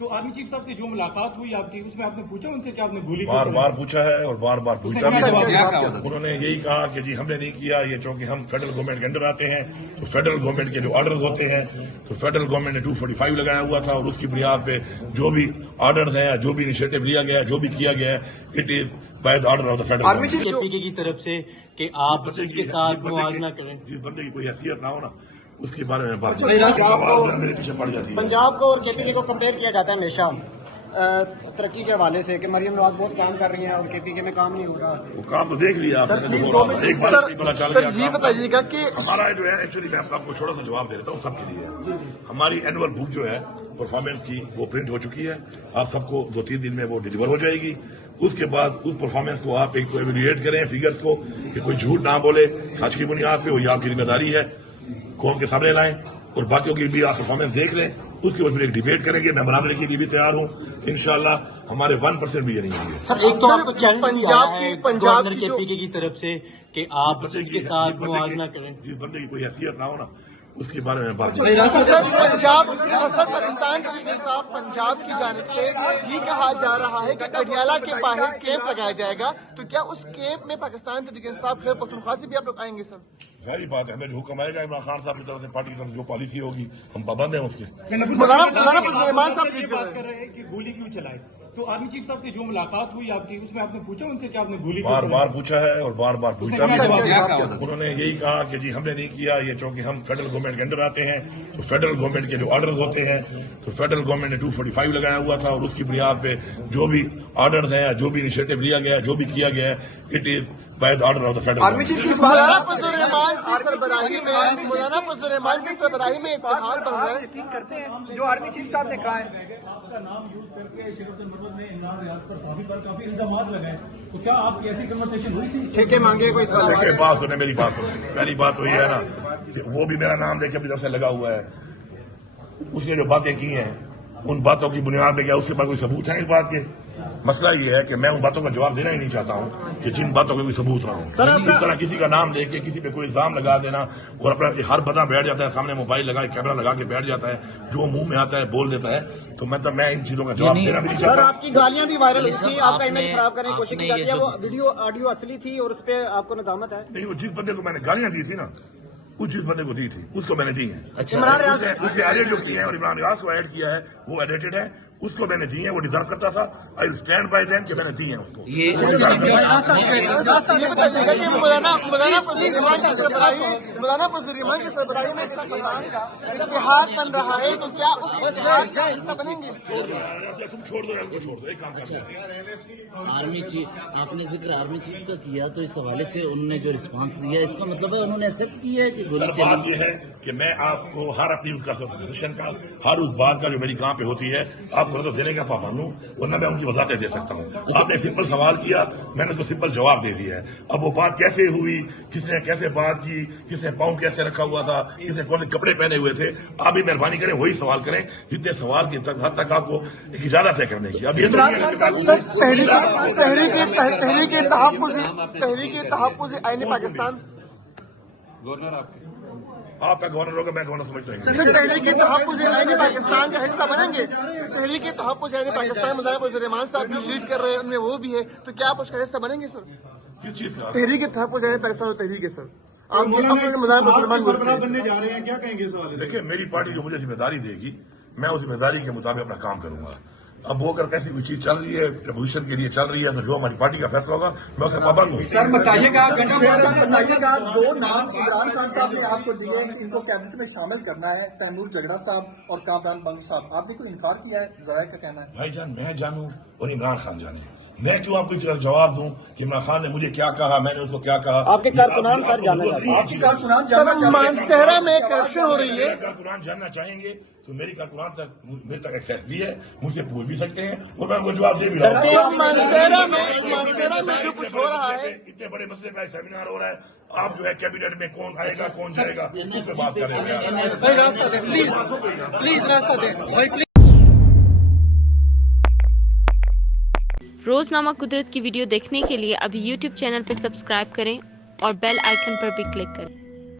تو army chief साहब से जो मुलाकात हुई आपकी, उसमें आपने पूछा उनसे कि आपने गोली बार बार पूछा है और बार बार पूछा भी है। उन्होंने यही कहा कि जी हमने नहीं किया ये, क्योंकि हम फेडरल गवर्नमेंट के अंडर आते हैं, तो फेडरल गवर्नमेंट के जो ऑर्डर्स होते हैं, तो फेडरल गवर्नमेंट ने 245 लगाया हुआ था और उसकी बुनियाद पे जो भी ऑर्डर्स हैं, जो भी इनिशिएटिव लिया गया है, जो भी किया गया है, it is by the order of the federal government. KPK की तरफ से कि आप उसके साथ मुआवजा करें, जिस बंदे की कोई हैसियत ना हो ना, उसके बारे में बात मेरे पीछे पड़ जाती है। पंजाब को और केपीके को कंपेयर किया जाता है हमेशा तरक्की के हवाले से कि मरियम नवाज बहुत काम कर रही हैं और केपीके में काम नहीं हो रहा। वो काम तो देख लिया आपने, एक बार ये बताइएगा कि हमारा जो है, एक्चुअली मैं आपको छोटा सा जवाब दे देता हूँ सबके लिए। हमारी एनुअल बुक जो है परफॉर्मेंस की, वो प्रिंट हो चुकी है, आप सबको 2-3 दिन में वो डिलीवर हो जाएगी। उसके बाद उस परफॉर्मेंस को आप एक तो एवेल्युएट करें फिगर्स को, कि कोई झूठ ना बोले, सच की बुनियाद पे, वो ये आपकी जिम्मेदारी है, कौम के सामने लाएं और बाकियों की भी आप परफॉर्मेंस देख लें। उसके बाद फिर एक डिबेट करेंगे, मैं मुनाजरे के लिए भी तैयार हूँ इंशाल्लाह। हमारे 1% भी ये नहीं होंगे। सर एक तो आपको चैलेंज पंजाब केपीके की तरफ से कि आप उसके साथ मुआवजा करें, जिस बंदे की कोई हैसियत ना हो ना, उसके बारे में बात सर पंजाब पाकिस्तान तहरीक इंसाफ पंजाब की जानिब से ये कहा जा रहा है कि अडियाला के बाहर कैंप लगाया जाएगा, तो क्या उस कैंप में पाकिस्तान तहरीक इंसाफ खैबर पख्तूनख्वा से भी आप लोग आएंगे? सर सारी बात है, हमें जो हुक्म आएगा इमरान खान साहब की तरफ से, पार्टी की तरफ से जो पॉलिसी होगी, हम पाबंद हैं उसके। बात कर रहे हैं कि गोली क्यों चलाई, तो आर्मी चीफ साहब से जो मुलाकात हुई आपकी, उसमें आपने पूछा उनसे कि आपने गोली बार बार पूछा है और बार बार पूछा भी उन्होंने यही कहा कि जी हमने नहीं किया ये, क्योंकि हम फेडरल गवर्नमेंट के अंडर आते हैं, तो फेडरल गवर्नमेंट के जो ऑर्डर्स होते हैं, तो फेडरल गवर्नमेंट ने 245 लगाया हुआ था और उसकी बुनियाद पे जो भी ऑर्डर्स हैं, जो भी इनिशिएटिव लिया गया है, जो भी किया गया है, it is by the order of the federal government. मौलाना फजलुर रहमान की सरबराही में इत्तेहाद बन रहा है। यकीन करते हैं जो आर्मी चीफ साहब ने कहा है, आपका नाम यूज करके शेखुल मरवत ने इमरान रियाज पर साफी पर काफी इल्जाम लगाए, तो क्या आपकी ऐसी कन्वर्सेशन हुई थी? ठेके मांगे कोई सवाल? देखिए बात सुने, मेरी बात सुने। पहली बात तो ये है ना कि वो भी मेरा नाम लेके अपनी तरफ से लगा हुआ है, उसने जो बातें की हैं उन बातों की बुनियाद में क्या उसके पास कोई सबूत है इस बात के? मसला ये है कि मैं उन बातों का जवाब देना ही नहीं चाहता हूँ कि जिन बातों का कोई सबूत ना हो। इस तरह किसी का नाम लेके किसी पे कोई इल्जाम लगा देना और अपना हर बंदा बैठ जाता है सामने, मोबाइल लगा कैमरा लगा के बैठ जाता है, जो मुंह में आता है बोल देता है, तो मतलब मैं इन चीजों का जवाब देना भी नहीं चाहता। सर आपकी गालियां भी वायरल हुई थी, आपका इमेज खराब करने की कोशिश की जाती है, वो वीडियो ऑडियो असली थी और उस पर आपको नदामत है? नहीं, वो जिस बंदे को मैंने गालियां दी थी ना, उस जिस बंदे को दी थी उसको मैंने दी है। अच्छा, इमरान रियाज उसने एडिट जो किया है और इमरान रियाज को ऐड किया है, वो एडिटेड है, उसको मैंने दी है, वो डिजर्व करता था। I will stand by them कि मैंने दी है उसको। ये बताइएगा कि मौलाना फजलुर रहमान की सरबराही में इत्तेहाद बन रहा है, तो क्या उस इत्तेहाद का हिस्सा बनेंगे? तुम छोड़ दो, छोड़ दो, एक काम करते आर्मी चीफ, आपने जिक्र आर्मी चीफ का किया, तो इस हवाले से उन्होंने जो रिस्पांस दिया, इसका मतलब है उन्होंने एक्सेप्ट किया है कि गोली बात चली? यह है कि मैं आपको हर अपनी उसका सब्सक्रिप्शन का, हर उस बात का जो मेरी कहाँ पे होती है, आपको तो देने का पाबंद हूँ, वरना मैं उनकी वजाहतें दे सकता हूँ। आपने सिंपल सवाल किया, मैंने उसको सिंपल जवाब दे दिया है। अब वो बात कैसे हुई, किसने कैसे बात की, किसने पाउंड कैसे रखा हुआ था, किसने कौन से कपड़े पहने हुए थे, आप भी मेहरबानी करें वही सवाल करें जितने सवाल की हद तक आपको एक इजाजत है करने की। अब ये तहरीक तहफ्फुज़ आईन पाकिस्तान आपका गवर्नर होगा, मैं गवर्नर समझता हूँ। तहरीक तहफ्फुज़ आईन पाकिस्तान का हिस्सा बनेंगे? तहरीक तहफ्फुज़ आईन पाकिस्तान मौलाना फजलुर रहमान साहब भी लीड कर रहे हैं, उनमें वो भी है, तो क्या आप उसका हिस्सा बनेंगे? सर किस चीज का? तहरीक तहफ्फुज़ आईन पाकिस्तान तहरीक है सर, बनने जा रहे हैं, क्या कहेंगे इस हवाले से? देखिए मेरी पार्टी जो मुझे जिम्मेदारी देगी, मैं उस जिम्मेदारी के मुताबिक अपना काम करूंगा। अब वो अगर कैसी कोई चीज चल रही है, पोजीशन के लिए चल रही है, तो जो हमारी पार्टी का फैसला होगा मैं उससे पाबंद हूँ। सर बताइएगा, दो नाम इमरान खान साहब ने आपको दिए कि इनको कैबिनेट में शामिल करना है, तैमूर जगड़ा साहब और कामरान बंग साहब, आपने कोई इनकार किया है? जरा का कहना है भाईजान मैं जानूं और इमरान खान जाने, मैं क्यों आपको जवाब दूं कि इमरान खान ने मुझे क्या कहा, मैंने उसको क्या कहा? आपके कारकुनान सर जानना चाहते हैं, आपकी कारकुनान जानना चाहते हैं। मानसहरा में करप्शन हो रही है, कारकुनान जानना चाहेंगे तो मेरी कारकुनान तक, मेरे तक एक्सेस भी है, मुझसे पूछ भी सकते हैं और मैं उनको जवाब दे भी रहा हूँ। मानसहरा में जो कुछ हो रहा है, इतने बड़े मसले का सेमिनार हो रहा है, आप जो है कैबिनेट में कौन आएगा कौन जाएगा उस पर बात करेंगे। प्लीज रास्ता दें। रोजनामा कुदरत की वीडियो देखने के लिए अभी YouTube चैनल पर सब्सक्राइब करें और बेल आइकन पर भी क्लिक करें।